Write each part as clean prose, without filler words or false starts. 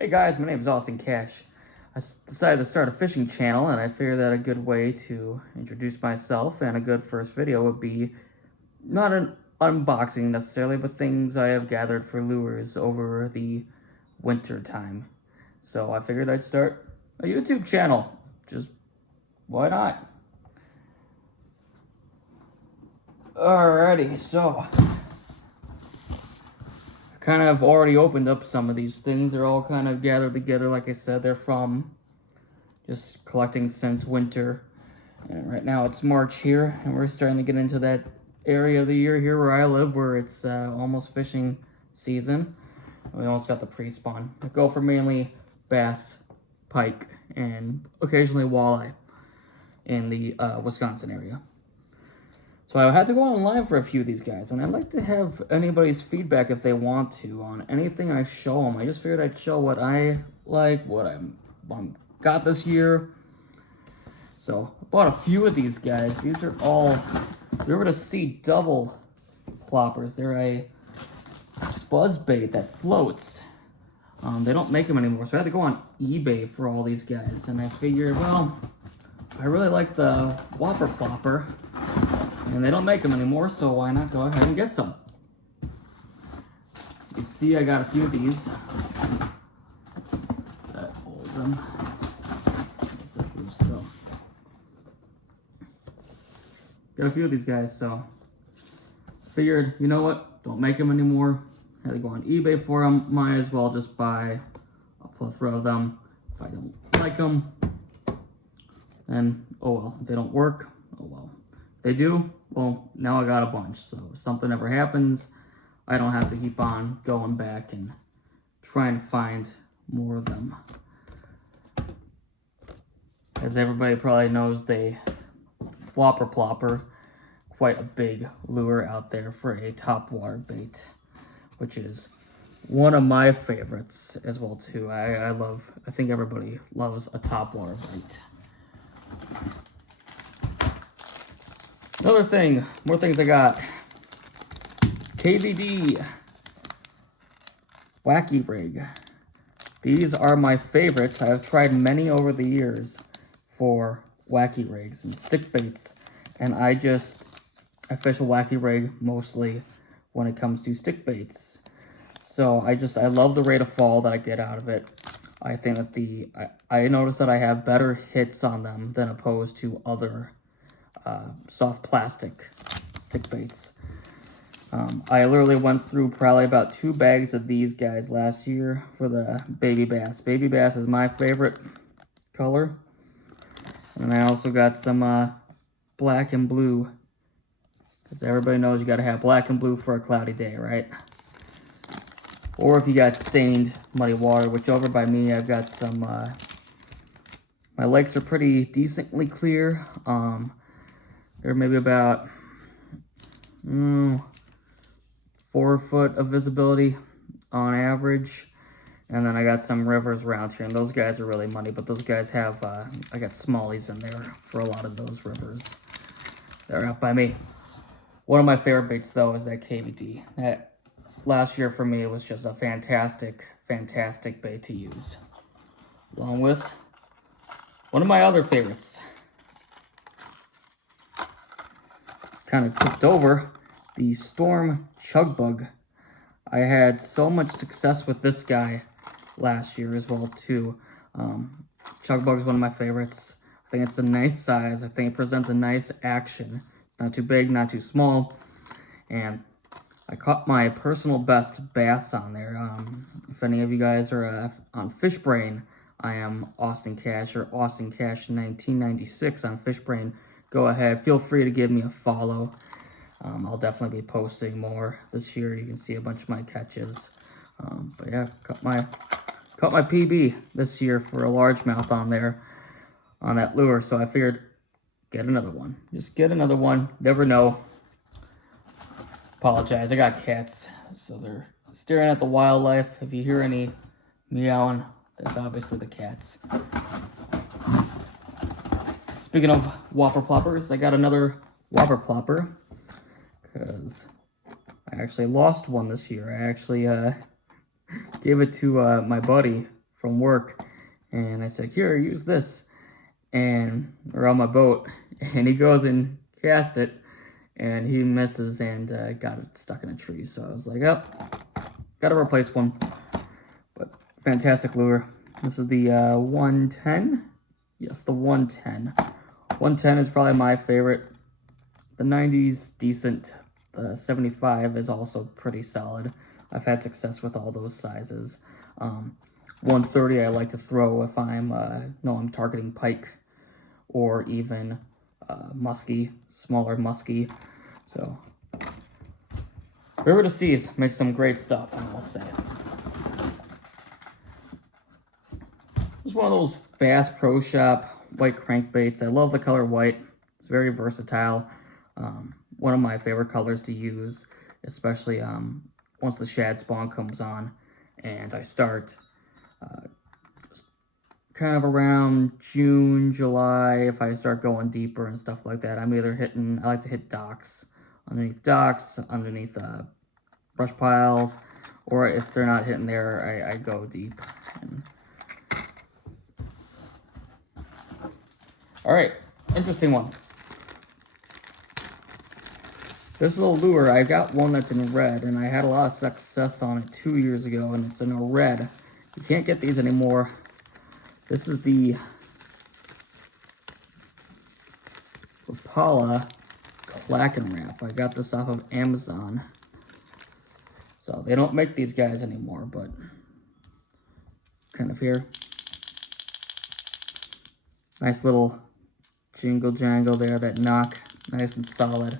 Hey guys, my name is Austin Cash. Decided to start a fishing channel, and I figured that a good way to introduce myself and a good first video would be not an unboxing necessarily, but things I have gathered for lures over the winter time. So I figured I'd start a YouTube channel. Just why not? Alrighty, so kind of already opened up some of these things. They're all kind of gathered together. Like I said, they're from just collecting since winter. And right now it's March here, and we're starting to get into that area of the year here where I live, where it's almost fishing season. We almost got the pre-spawn. I go for mainly bass, pike, and occasionally walleye in the Wisconsin area. So I had to go online for a few of these guys, and I'd like to have anybody's feedback if they want to on anything I show them. I just figured I'd show what I like, what I got this year. So I bought a few of these guys. These are all River to Sea double ploppers. They're a buzz bait that floats. They don't make them anymore, so I had to go on eBay for all these guys, and I figured, well, I really like the Whopper Plopper, and they don't make them anymore, so why not go ahead and get some? As you can see, I got a few of these. That holds them. So, got a few of these guys, so figured, you know what? Don't make them anymore. Had to go on eBay for them. Might as well just buy a plethora of them. If I don't like them, then oh well. If they don't work, oh well. If they do, well, now I got a bunch. So if something ever happens, I don't have to keep on going back and trying to find more of them. As everybody probably knows, they Whopper Plopper, quite a big lure out there for a topwater bait, which is one of my favorites as well too. I think everybody loves a topwater bait. Another thing, more things I got. KVD Wacky Rig. These are my favorites. I have tried many over the years for wacky rigs and stick baits, and I fish a wacky rig mostly when it comes to stick baits. So I love the rate of fall that I get out of it. I think that I noticed that I have better hits on them than opposed to other soft plastic stick baits. I literally went through probably about 2 bags of these guys last year for the baby bass. Baby bass is my favorite color. And I also got some black and blue, because everybody knows you got to have black and blue for a cloudy day, right? Or if you got stained muddy water, which over by me, I've got some, my lakes are pretty decently clear. They're maybe about 4 foot of visibility on average. And then I got some rivers around here, and those guys are really muddy, but those guys have, I got smallies in there for a lot of those rivers. They're out by me. One of my favorite baits, though, is that KVD. That last year for me was just a fantastic, fantastic bait to use. Along with one of my other favorites. It's kind of tipped over, the Storm Chug Bug. I had so much success with this guy last year as well too. Chug Bug is one of my favorites. I think it's a nice size. I think it presents a nice action. It's not too big, not too small. And I caught my personal best bass on there. If any of you guys are on Fishbrain, I am Austin Cash, or Austin Cash 1996 on Fishbrain. Go ahead, feel free to give me a follow. I'll definitely be posting more this year. You can see a bunch of my catches. But yeah, caught my PB this year for a largemouth on there, on that lure. So I figured, get another one. Just get another one. Never know. Apologize, I got cats, so they're staring at the wildlife. If you hear any meowing, that's obviously the cats. Speaking of Whopper Ploppers, I got another Whopper Plopper, because I actually lost one this year. I actually gave it to my buddy from work, and I said, here, use this, and we're on my boat, and he goes and cast it, and he misses and got it stuck in a tree. So I was like, oh, gotta replace one. But fantastic lure. This is the 110. Yes, the 110. 110 is probably my favorite. The 90's decent. The 75 is also pretty solid. I've had success with all those sizes. 130 I like to throw if I'm I'm targeting pike or even muskie, smaller muskie. So River to Seas makes some great stuff, I will say. It's one of those Bass Pro Shop white crankbaits. I love the color white. It's very versatile. One of my favorite colors to use, especially once the shad spawn comes on, and I start kind of around June, July, if I start going deeper and stuff like that. I'm either hitting, I like to hit docks, underneath brush piles, or if they're not hitting there, I go deep. All right, interesting one. This little lure, I got one that's in red, and I had a lot of success on it 2 years ago, and it's in a red. You can't get these anymore. This is the Rapala Clackin' Wrap. I got this off of Amazon. So they don't make these guys anymore, but kind of here. Nice little jingle jangle there, that knock, nice and solid.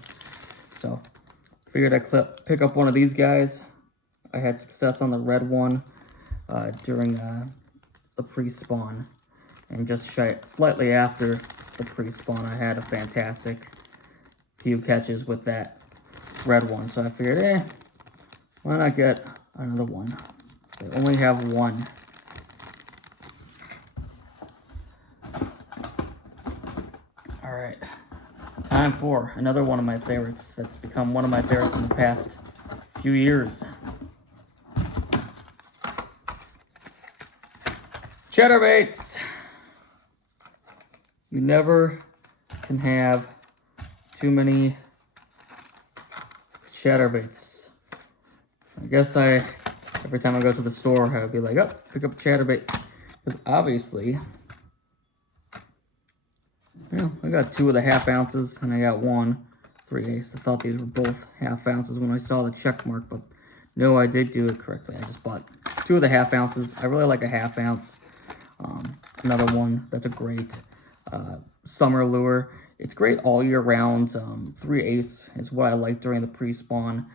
So figured I'd pick up one of these guys. I had success on the red one during the pre-spawn, and just slightly after the pre-spawn, I had a fantastic few catches with that red one. So I figured, why not get another one? So I only have one. All right, time for another one of my favorites that's become one of my favorites in the past few years. Chatterbaits. You never can have too many chatterbaits. I guess every time I go to the store, I would be like, oh, pick up a chatterbait. Because obviously, I got 2 of the half ounces, and I got 1 3/8. I thought these were both half ounces when I saw the check mark, but no, I did do it correctly. I just bought 2 of the half ounces. I really like a half ounce. Another one that's a great summer lure. It's great all year round. 3/8 is what I like during the pre-spawn,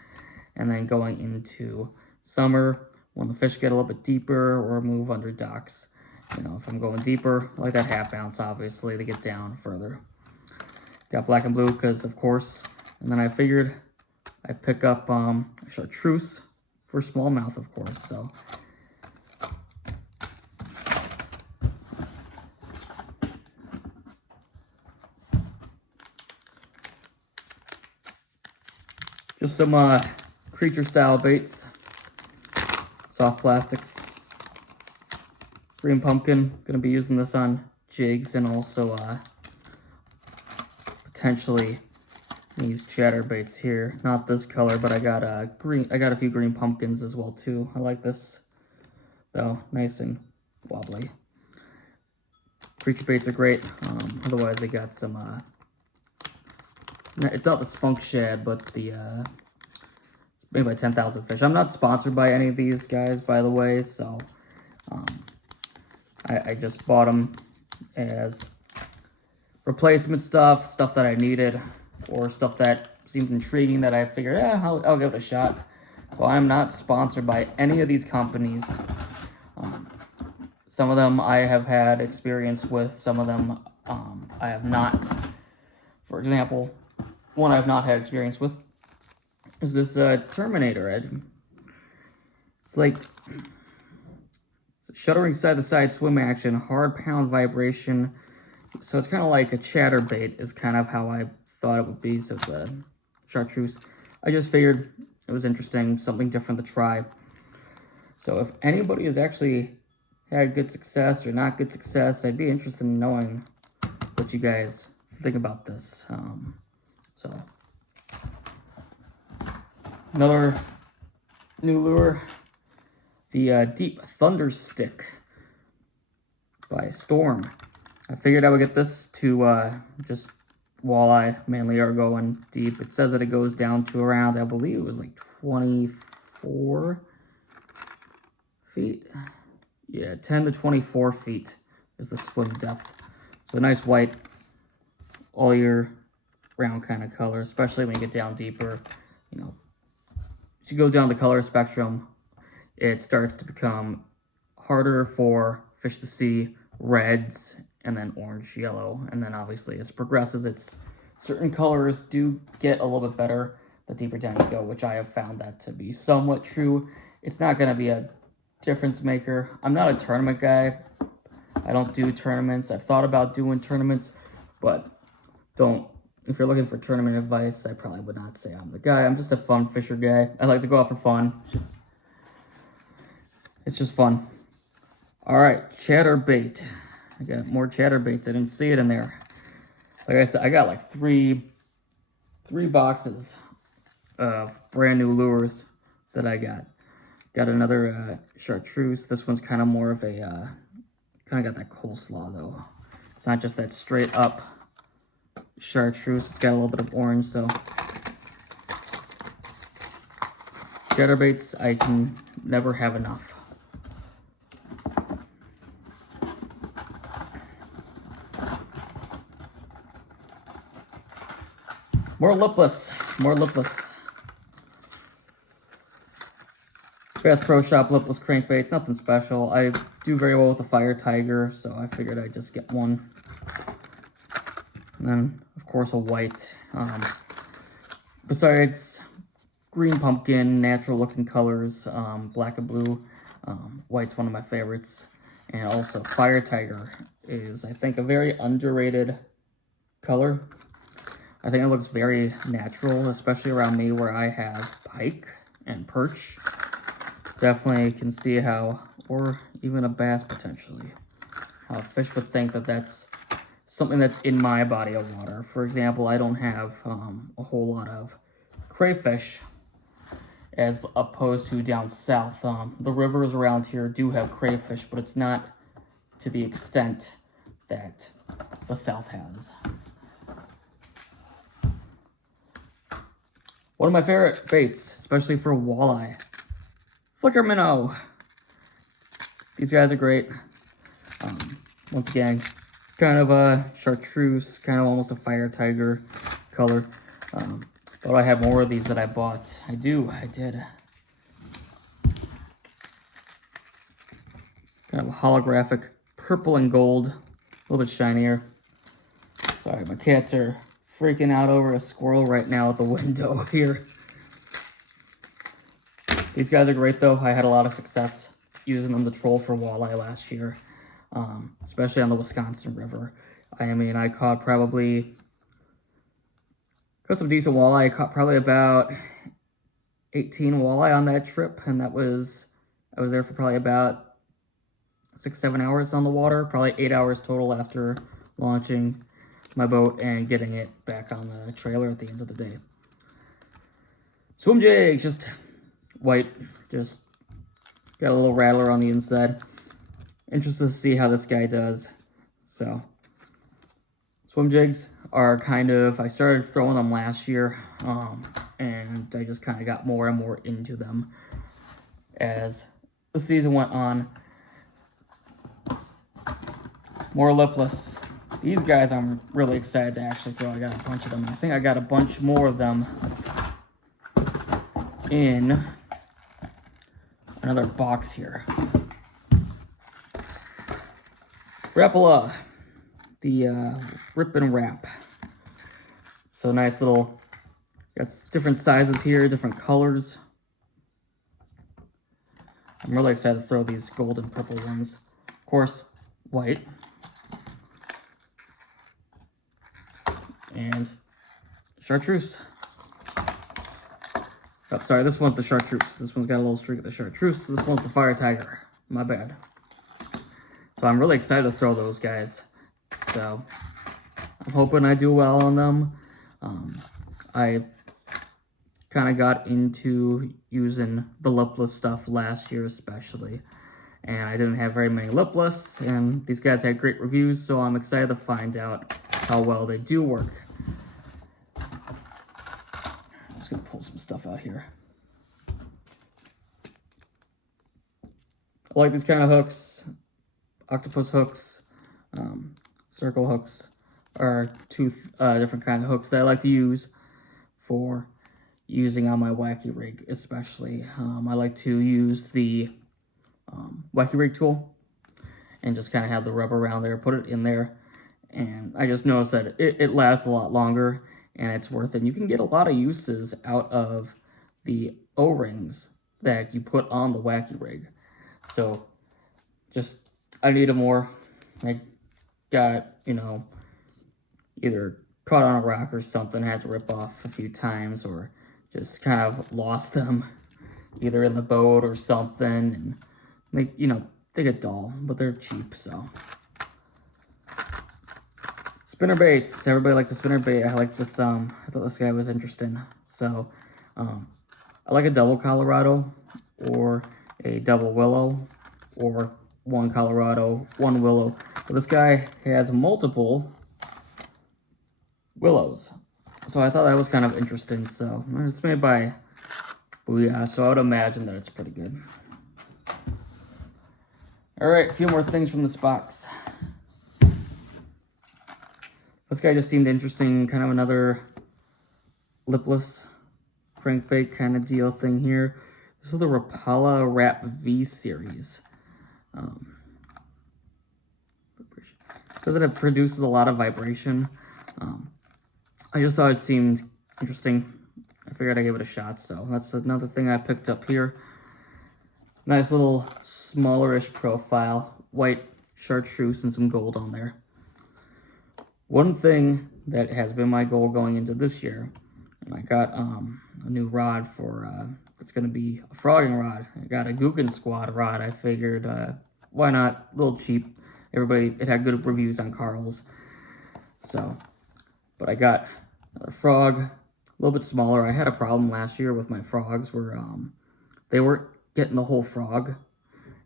and then going into summer when the fish get a little bit deeper or move under docks. If I'm going deeper, I like that half ounce, obviously, to get down further. Got black and blue because, of course, and then I figured I'd pick up chartreuse for smallmouth, of course. So just some creature style baits, soft plastics. Green pumpkin, gonna be using this on jigs and also potentially use chatterbaits here. Not this color, but I got a few green pumpkins as well too. I like this though, nice and wobbly. Creature baits are great. Otherwise, they got some. It's not the spunk shad, but the it's made by 10,000 Fish. I'm not sponsored by any of these guys, by the way, so I just bought them as replacement stuff that I needed, or stuff that seemed intriguing that I figured, I'll give it a shot. So I'm not sponsored by any of these companies. Some of them I have had experience with, some of them I have not. For example, one I've not had experience with is this Terminator. It's like shuddering side-to-side swim action, hard pound vibration. So it's kind of like a chatterbait is kind of how I thought it would be. So it's a chartreuse. I just figured it was interesting, something different to try. So if anybody has actually had good success or not good success. I'd be interested in knowing what you guys think about this. So another new lure, the Deep Thunder Stick by Storm. I figured I would get this to just walleye mainly are going deep. It says that it goes down to around, I believe it was like 24 feet. Yeah, 10 to 24 feet is the swim depth. So a nice white, all year round kind of color, especially when you get down deeper. You know, as you go down the color spectrum, it starts to become harder for fish to see reds and then orange, yellow, and then obviously as it progresses, it's certain colors do get a little bit better the deeper down you go, which I have found that to be somewhat true. It's not going to be a difference maker. I'm not a tournament guy. I don't do tournaments. I've thought about doing tournaments, but if you're looking for tournament advice, I probably would not say I'm the guy. I'm just a fun fisher guy. I like to go out for fun. It's just fun. All right, chatterbait. I got more chatterbaits. I didn't see it in there. Like I said, I got like three boxes of brand new lures that I got. Got another chartreuse. This one's kind of more of a, kind of got that coleslaw though. It's not just that straight up chartreuse. It's got a little bit of orange, so. Chatterbaits, I can never have enough. More lipless. Bass Pro Shop lipless crankbaits, nothing special. I do very well with the Fire Tiger, so I figured I'd just get one. And then, of course, a white. Besides green pumpkin, natural looking colors, black and blue, white's one of my favorites. And also Fire Tiger is, I think, a very underrated color. I think it looks very natural, especially around me where I have pike and perch. Definitely can see how, or even a bass potentially, how a fish would think that that's something that's in my body of water. For example, I don't have a whole lot of crayfish as opposed to down south. The rivers around here do have crayfish, but it's not to the extent that the south has. One of my favorite baits, especially for walleye, flicker minnow. These guys are great. Once again, kind of a chartreuse, kind of almost a Fire Tiger color. Thought I had more of these that I bought. I did. Kind of a holographic purple and gold, a little bit shinier. Sorry, my cats are freaking out over a squirrel right now at the window here. These guys are great though. I had a lot of success using them to troll for walleye last year, especially on the Wisconsin River. I mean, I caught some decent walleye. I caught probably about 18 walleye on that trip, and I was there for probably about 6-7 hours on the water, probably 8 hours total after launching my boat and getting it back on the trailer at the end of the day. Swim jigs, just white, just got a little rattler on the inside. Interested to see how this guy does. So swim jigs are kind of, I started throwing them last year, and I just kind of got more and more into them as the season went on. More lipless. These guys I'm really excited to actually throw. I got a bunch of them. I think I got a bunch more of them in another box here. Rapala, the rip and wrap. So nice little, got different sizes here, different colors. I'm really excited to throw these gold and purple ones. Of course, white. And chartreuse. Oh, sorry, this one's the chartreuse. This one's got a little streak of the chartreuse. This one's the Fire Tiger. My bad. So I'm really excited to throw those guys. So I'm hoping I do well on them. I kind of got into using the lipless stuff last year especially. And I didn't have very many lipless, and these guys had great reviews, so I'm excited to find out how well they do work. I'm just gonna pull some stuff out here. I like these kind of hooks. Octopus hooks, circle hooks are two different kind of hooks that I like to use for using on my wacky rig especially. I like to use the wacky rig tool and just kind of have the rubber around there, put it in there, and I just noticed that it lasts a lot longer and it's worth it. You can get a lot of uses out of the O-rings that you put on the wacky rig. So just I needed more. I got, you know, either caught on a rock or something, had to rip off a few times, or just kind of lost them either in the boat or something, and they, you know, they get dull, but they're cheap. So spinner baits, everybody likes a spinner bait. I like this. I thought this guy was interesting. So I like a double Colorado or a double willow or one Colorado, one willow. But this guy has multiple willows, so I thought that was kind of interesting. So it's made by Booyah, so I would imagine that it's pretty good. All right, a few more things from this box. This guy just seemed interesting, kind of another lipless crankbait kind of deal thing here. This is the Rapala Wrap V series. Because it produces a lot of vibration. I just thought it seemed interesting. I figured I'd give it a shot, so that's another thing I picked up here. Nice little smallerish profile, white chartreuse and some gold on there. One thing that has been my goal going into this year, and I got a new rod for, it's going to be a frogging rod. I got a Googan Squad rod. I figured, why not? A little cheap. It had good reviews on Carl's. So, but I got another frog, a little bit smaller. I had a problem last year with my frogs where they weren't getting the whole frog,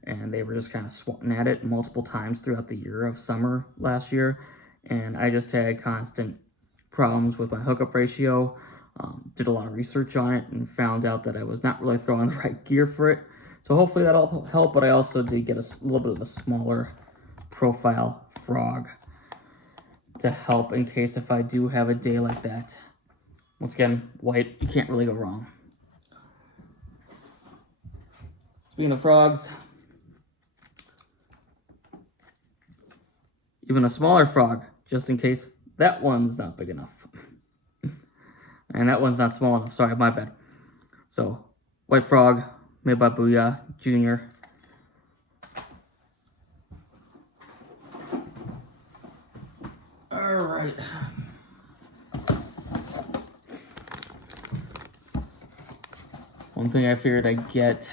and they were just kind of swatting at it multiple times throughout the year of summer last year, and I just had constant problems with my hookup ratio. Did a lot of research on it and found out that I was not really throwing the right gear for it, so hopefully that'll help. But I also did get a little bit of a smaller profile frog to help in case if I do have a day like that. Once again, white, you can't really go wrong. Speaking of frogs, even a smaller frog, just in case that one's not big enough. And that one's not small enough, sorry, my bad. So, white frog, made by Booyah Jr. Alright. One thing I figured I'd get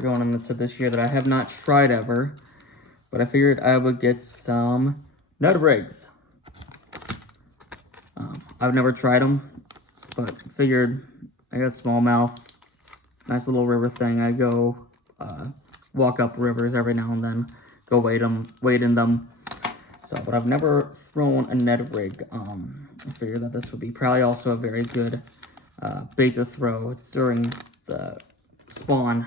going into this year that I have not tried ever, but I figured I would get some Ned rigs. I've never tried them, but figured I got smallmouth, nice little river thing. I go walk up rivers every now and then, go wade in them. So, but I've never thrown a Ned rig. I figured that this would be probably also a very good bait to throw during the spawn,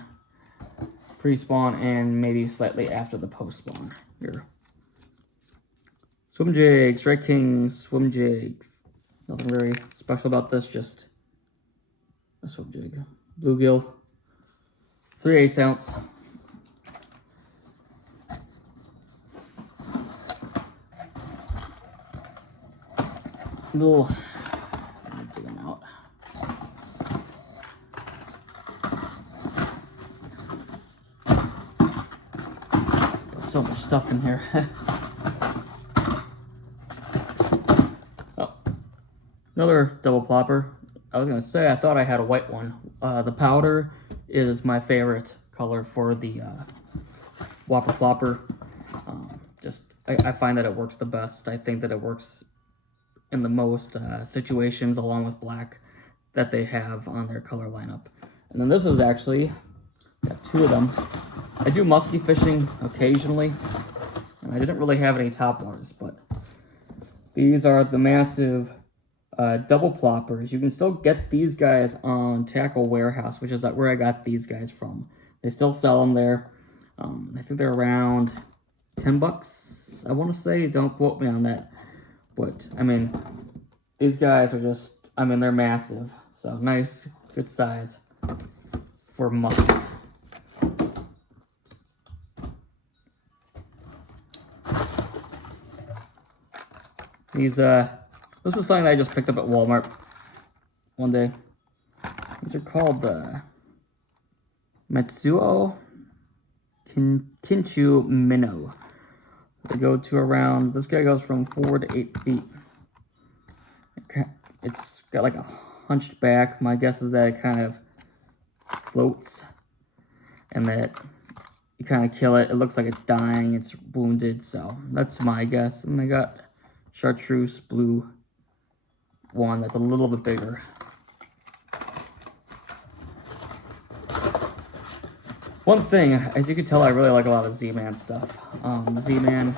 pre-spawn, and maybe slightly after the post-spawn here. Swim jig, Strike King swim jig. Nothing very special about this, just a swim jig. Bluegill, 3/8 ounce. Little, let me dig them out. So much stuff in here. Oh, another double plopper. I was gonna say I thought I had a white one. The powder is my favorite color for the Whopper Plopper. I find that it works the best. I think that it works in the most situations, along with black, that they have on their color lineup. And then this is actually, got 2 of them. I do musky fishing occasionally, and I didn't really have any top waters, but these are the massive double ploppers. You can still get these guys on Tackle Warehouse, which is where I got these guys from. They still sell them there. I think they're around $10, I want to say. Don't quote me on that. But, I mean, these guys are just, I mean, they're massive. So, nice, good size for musky. These, this was something that I just picked up at Walmart one day. These are called Matsuo Kinchu Minnow. They go to around, this guy goes from 4 to 8 feet. It's got like a hunched back. My guess is that it kind of floats and that you kind of kill it. It looks like it's dying, it's wounded, so that's my guess. And I got chartreuse blue one that's a little bit bigger. One thing, as you can tell, I really like a lot of Z-Man stuff. Z-Man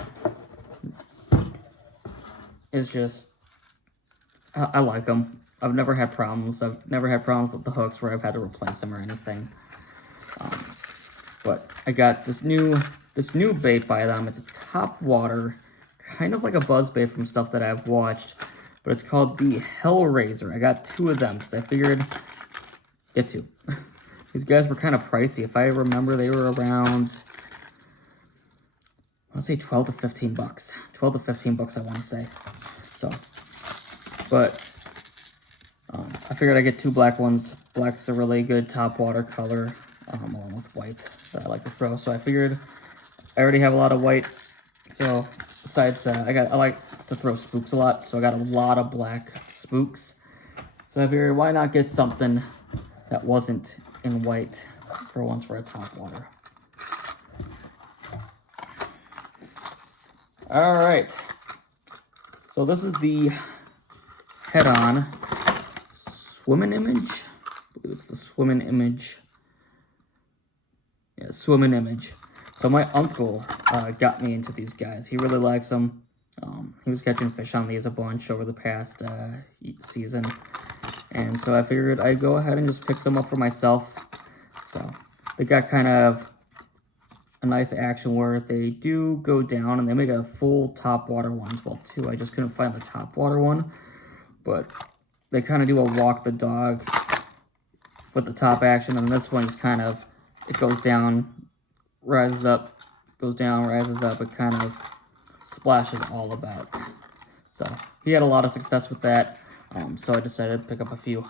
is just, I like them. I've never had problems. I've never had problems with the hooks where I've had to replace them or anything. But I got this new bait by them. It's a top water, kind of like a buzz bait from stuff that I've watched, but it's called the Hellraiser. I got 2 of them because I figured get 2. These guys were kind of pricey. If I remember, they were around, I want to say 12 to 15 bucks. 12 to 15 bucks, I want to say. So, but I figured I'd get 2 black ones. Black's a really good top water color, along with white that I like to throw. So I figured I already have a lot of white. So besides, I like to throw spooks a lot. So I got a lot of black spooks. So I figured, why not get something that wasn't in white for once for a top water. All right. So this is the head-on swimming image. I believe it's the swimming image. Yeah, swimming image. So my uncle got me into these guys. He really likes them. He was catching fish on these a bunch over the past season. And so I figured I'd go ahead and just pick some up for myself. So they got kind of a nice action where they do go down and they make a full top water one as well too. I just couldn't find the top water one, but they kind of do a walk the dog with the top action, and this one's kind of, it goes down, rises up, goes down, rises up. It kind of splashes all about. So he had a lot of success with that. So I decided to pick up a few.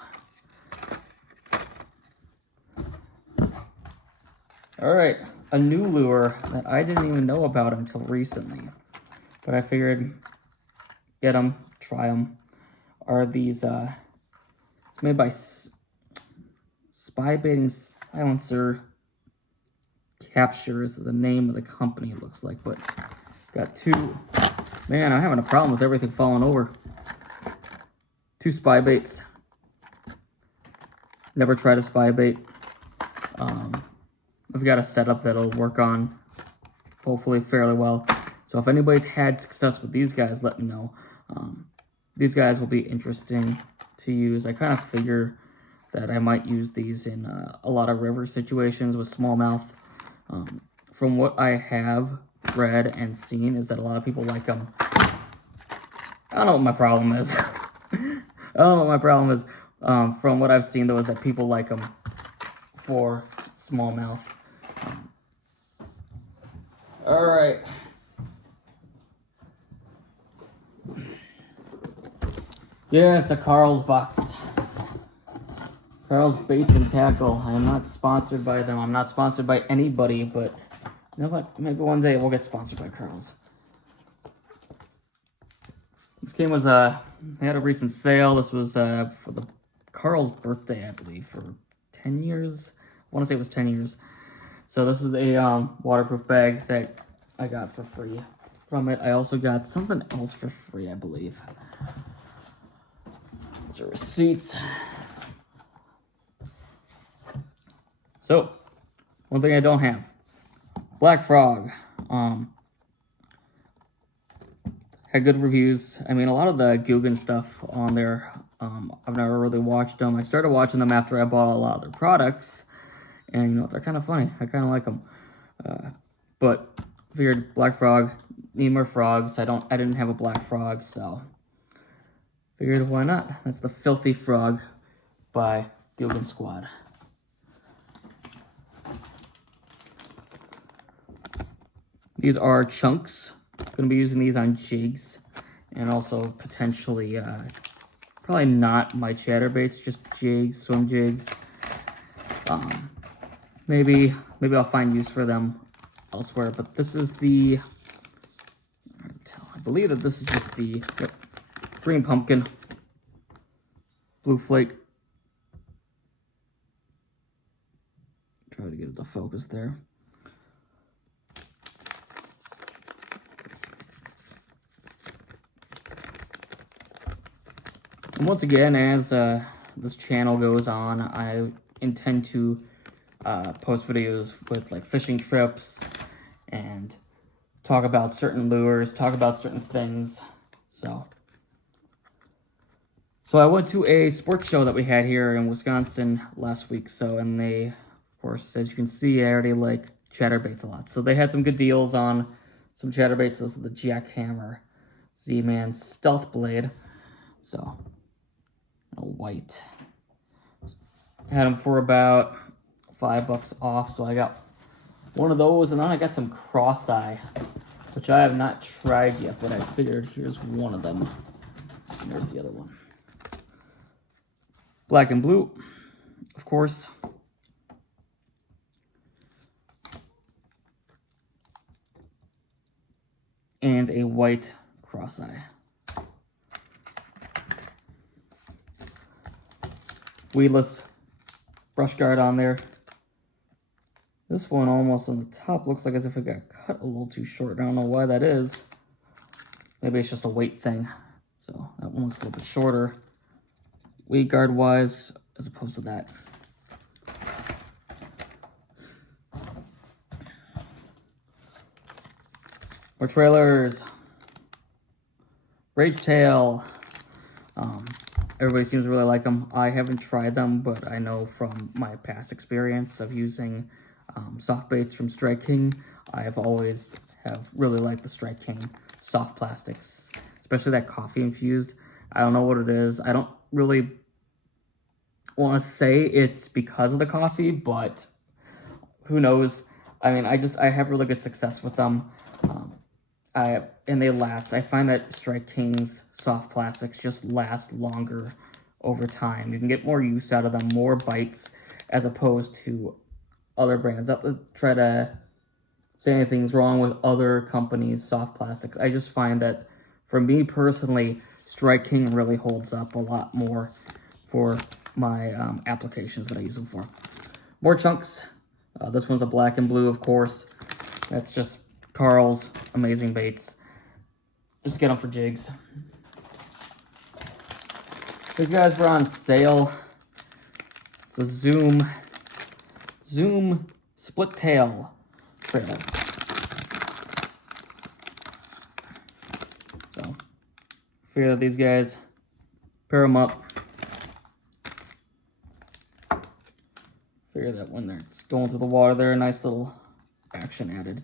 All right, a new lure that I didn't even know about until recently, but I figured get them, try them. Are these? It's made by Spy Baiting Silencer Capture is the name of the company. It looks like, but got 2. Man, I'm having a problem with everything falling over. 2 spy baits. Never tried a spy bait. I've got a setup that'll work on hopefully fairly well. So if anybody's had success with these guys, let me know. These guys will be interesting to use. I kind of figure that I might use these in a lot of river situations with smallmouth. From what I have read and seen is that a lot of people like them. I don't know what my problem is. I don't know what my problem is. From what I've seen, though, is that people like them for smallmouth. All right. Yes, a Carl's box. Carl's Baits and Tackle. I am not sponsored by them. I'm not sponsored by anybody, but you know what? Maybe one day we'll get sponsored by Carl's. This game was, they had a recent sale. This was for the Carl's birthday, I believe, for 10 years. I want to say it was 10 years. So this is a waterproof bag that I got for free. from it. I also got something else for free, I believe. Those are receipts. So, one thing I don't have. Black Frog. Had good reviews. I mean, a lot of the Googan stuff on there, I've never really watched them. I started watching them after I bought a lot of their products. And, you know, they're kind of funny. I kind of like them. But figured Black Frog, need more frogs. I didn't have a Black Frog, so figured why not? That's the Filthy Frog by Googan Squad. These are chunks. Gonna be using these on jigs, and also potentially, probably not my chatterbaits, just jigs, swim jigs. Maybe I'll find use for them elsewhere. But this is the, I believe that this is just the green pumpkin, blue flake. Try to get it to focus there. And once again, as this channel goes on, I intend to post videos with like fishing trips and talk about certain lures, talk about certain things. So I went to a sports show that we had here in Wisconsin last week. And they, of course, as you can see, I already like chatterbaits a lot. So they had some good deals on some chatterbaits. This is the Jackhammer Z-Man Stealth Blade. So white. Had them for about $5 off, so I got one of those, and then I got some Cross-Eye, which I have not tried yet, but I figured here's one of them. And there's the other one. Black and blue, of course. And a white Cross-Eye. Weedless brush guard on there. This one almost on the top looks like as if it got cut a little too short. I don't know why that is. Maybe it's just a weight thing. So that one looks a little bit shorter, weed guard wise, as opposed to that. More trailers. Rage Tail. Everybody seems to really like them. I haven't tried them, but I know from my past experience of using soft baits from Strike King, I have always really liked the Strike King soft plastics, especially that coffee infused. I don't know what it is. I don't really want to say it's because of the coffee, but who knows? I mean, I have really good success with them. And they last. I find that Strike King's soft plastics just last longer over time. You can get more use out of them, more bites, as opposed to other brands. Not to try to say anything's wrong with other companies' soft plastics. I just find that, for me personally, Strike King really holds up a lot more for my applications that I use them for. More chunks. This one's a black and blue, of course. That's just Carl's amazing baits. Just get them for jigs. These guys were on sale. It's a Zoom split tail trailer. So, figure out these guys, pair them up. Figure that when they're going through the water, they're a nice little action added.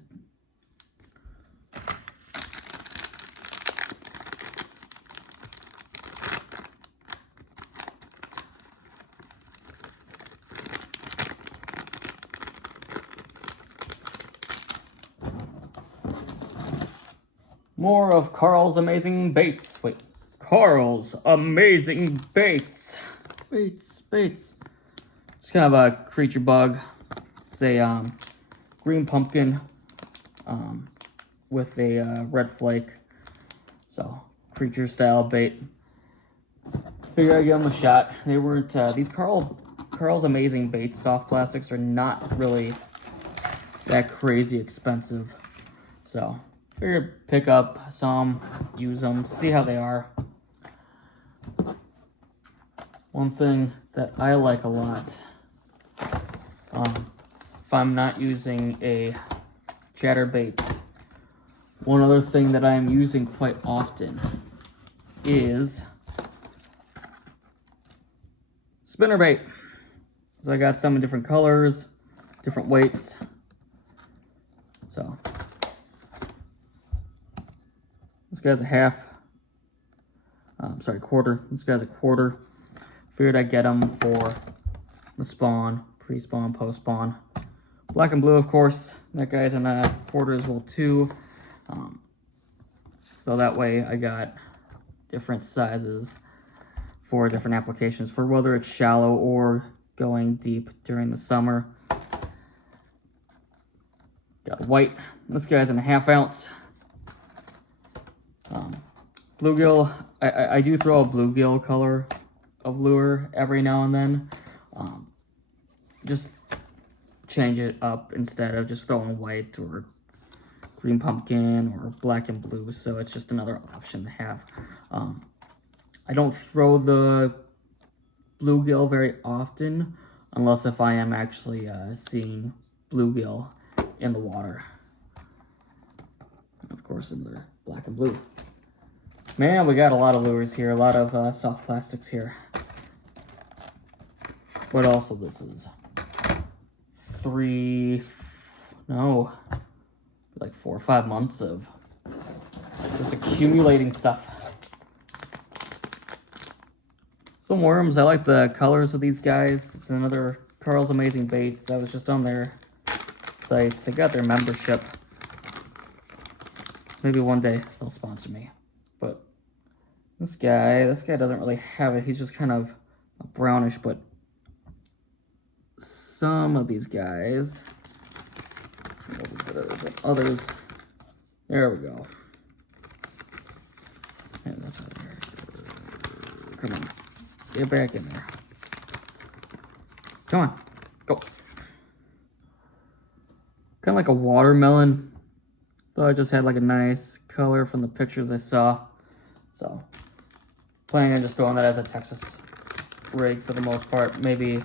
More of Carl's amazing baits. Wait, Carl's amazing baits. Baits. It's kind of a creature bug. It's a green pumpkin with a red flake. So, creature style bait. Figure I'd give them a shot. They weren't, these Carl's amazing baits, soft plastics, are not really that crazy expensive. So, Figured pick up some, use them, see how they are. One thing that I like a lot, if I'm not using a chatterbait, one other thing that I am using quite often is spinnerbait. So I got some in different colors, different weights. So this guy's a half. Quarter. This guy's a quarter. Figured I'd get them for the spawn, pre-spawn, post-spawn. Black and blue, of course. That guy's in a quarter as well too. So that way I got different sizes for different applications, for whether it's shallow or going deep during the summer. Got white. This guy's in a 1/2 ounce. Bluegill, I do throw a bluegill color of lure every now and then. Just change it up instead of just throwing white or green pumpkin or black and blue, so it's just another option to have. I don't throw the bluegill very often unless if I am actually seeing bluegill in the water. And of course in the black and blue. Man, we got a lot of lures here, a lot of soft plastics here. But also this is like 4 or 5 months of just accumulating stuff. Some worms. I like the colors of these guys. It's another Carl's Amazing Baits. I was just on their sites. I got their membership. Maybe one day they'll sponsor me. But this guy doesn't really have it. He's just kind of brownish, but some of these guys, others, there we go. Yeah, that's right there. Come on, get back in there. Come on, go. Kind of like a watermelon. Thought I just had like a nice color from the pictures I saw. So, planning on just throwing that as a Texas rig for the most part. Maybe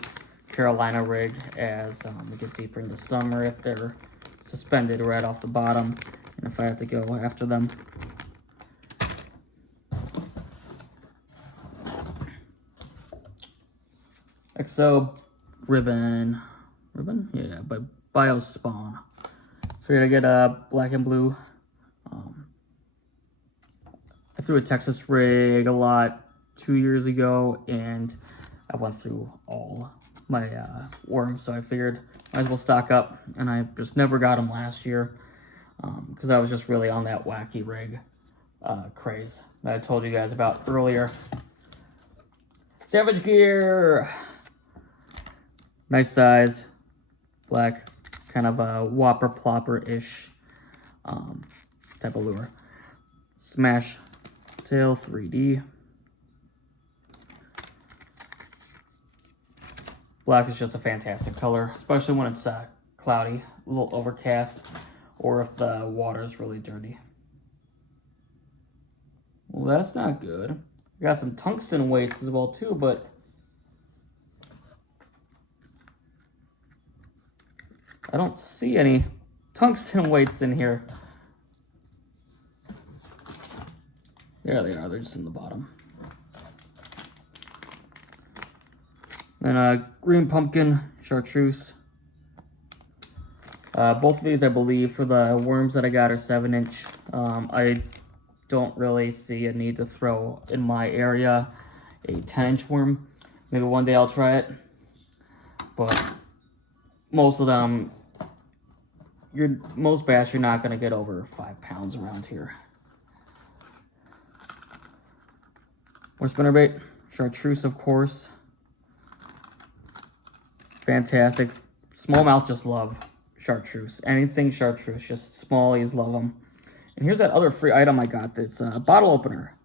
Carolina rig as we get deeper into summer if they're suspended right off the bottom and if I have to go after them. XO ribbon, yeah, by Biospawn. Figured I'd get a black and blue. I threw a Texas rig a lot 2 years ago and I went through all my worms, so I figured might as well stock up, and I just never got them last year because I was just really on that wacky rig craze that I told you guys about earlier. Savage Gear, nice size, black, kind of a whopper plopper-ish type of lure. Smash Tail 3D. Black is just a fantastic color, especially when it's cloudy, a little overcast, or if the water is really dirty. Well, that's not good. We got some tungsten weights as well too, but I don't see any tungsten weights in here. There they are, they're just in the bottom. And green pumpkin chartreuse. Both of these, I believe, for the worms that I got are 7-inch. I don't really see a need to throw in my area a 10-inch worm. Maybe one day I'll try it. But most of them, most bass, you're not going to get over 5 pounds around here. More spinnerbait, chartreuse, of course. Fantastic. Smallmouth just love chartreuse. Anything chartreuse, just smallies love them. And here's that other free item I got. It's a bottle opener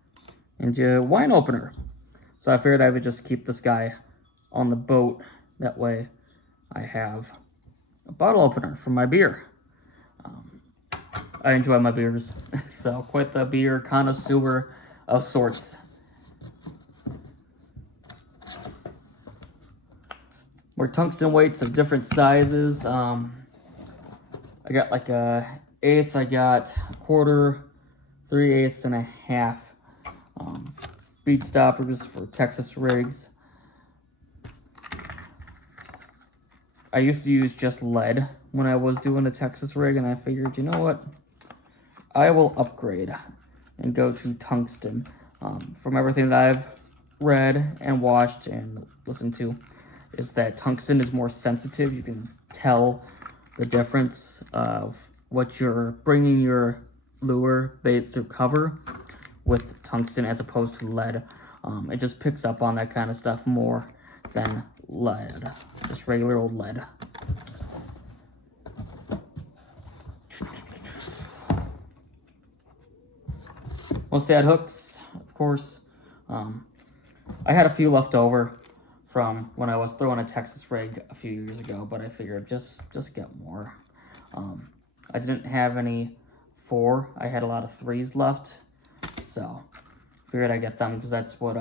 and a wine opener. So I figured I would just keep this guy on the boat. That way I have a bottle opener for my beer. I enjoy my beers. So quite the beer connoisseur of sorts. More tungsten weights of different sizes. I got like a eighth, I got a quarter, 3/8, and a half. Bead stoppers for Texas rigs. I used to use just lead when I was doing a Texas rig, and I figured, you know what? I will upgrade and go to tungsten. From everything that I've read and watched and listened to, is that tungsten is more sensitive. You can tell the difference of what you're bringing your lure bait through cover with tungsten as opposed to lead. It just picks up on that kind of stuff more than lead, just regular old lead. Mostad hooks, of course. I had a few left over from when I was throwing a Texas rig a few years ago, but I figured just get more. I didn't have any 4. I had a lot of 3s left, so figured I'd get them because that's what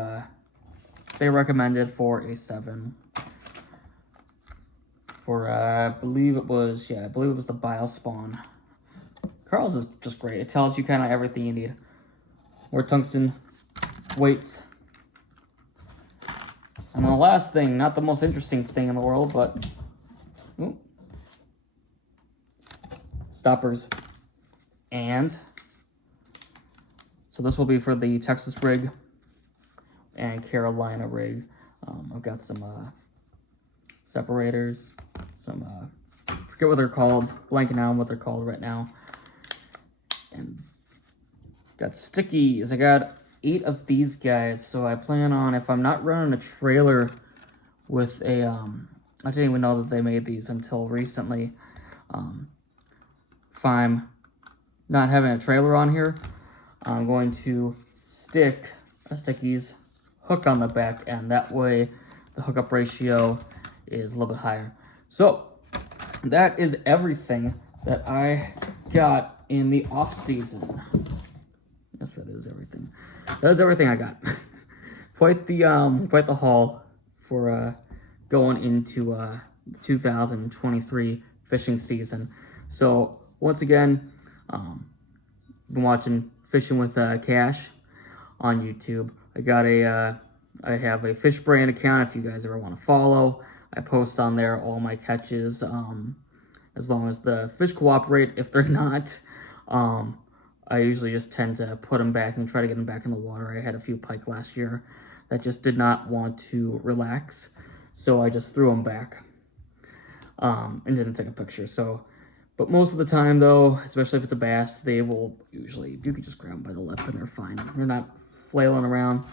they recommended for a 7. For I believe it was the Biospawn. Carl's is just great. It tells you kind of everything you need. More tungsten weights. And the last thing, not the most interesting thing in the world, but stoppers. And so this will be for the Texas rig and Carolina rig. I've got some separators, some forget what they're called, blanking out on what they're called right now. And got stickies. I got 8 of these guys, so I plan on, if I'm not running a trailer with a I didn't even know that they made these until recently. If I'm not having a trailer on here, I'm going to stick a stickies hook on the back end. That way the hookup ratio is a little bit higher. So that is everything that I got in the off season. Yes, that is everything. That is everything I got. quite the haul for going into 2023 fishing season. So once again, been watching Fishing with Cash on YouTube. I have a Fish Brand account if you guys ever want to follow. I post on there all my catches, as long as the fish cooperate. If they're not, I usually just tend to put them back and try to get them back in the water. I had a few pike last year that just did not want to relax, so I just threw them back and didn't take a picture. So, but most of the time though, especially if it's a bass, they will usually, you can just grab them by the lip and they're fine. They're not flailing around.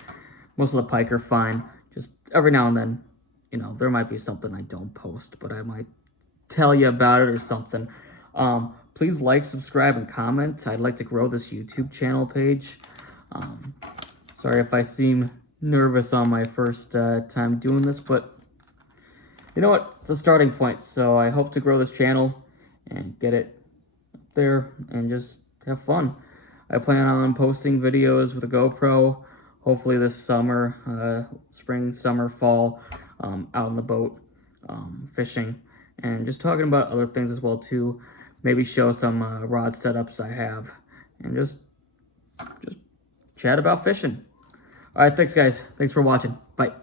Most of the pike are fine. Just every now and then, you know, there might be something I don't post, but I might tell you about it or something. Please like, subscribe, and comment. I'd like to grow this YouTube channel page. Sorry if I seem nervous on my first time doing this, but you know what? It's a starting point, so I hope to grow this channel and get it up there and just have fun. I plan on posting videos with a GoPro, hopefully this summer, spring, summer, fall, out on the boat, fishing, and just talking about other things as well too. Maybe show some rod setups I have, and just chat about fishing. All right, thanks guys. Thanks for watching. Bye.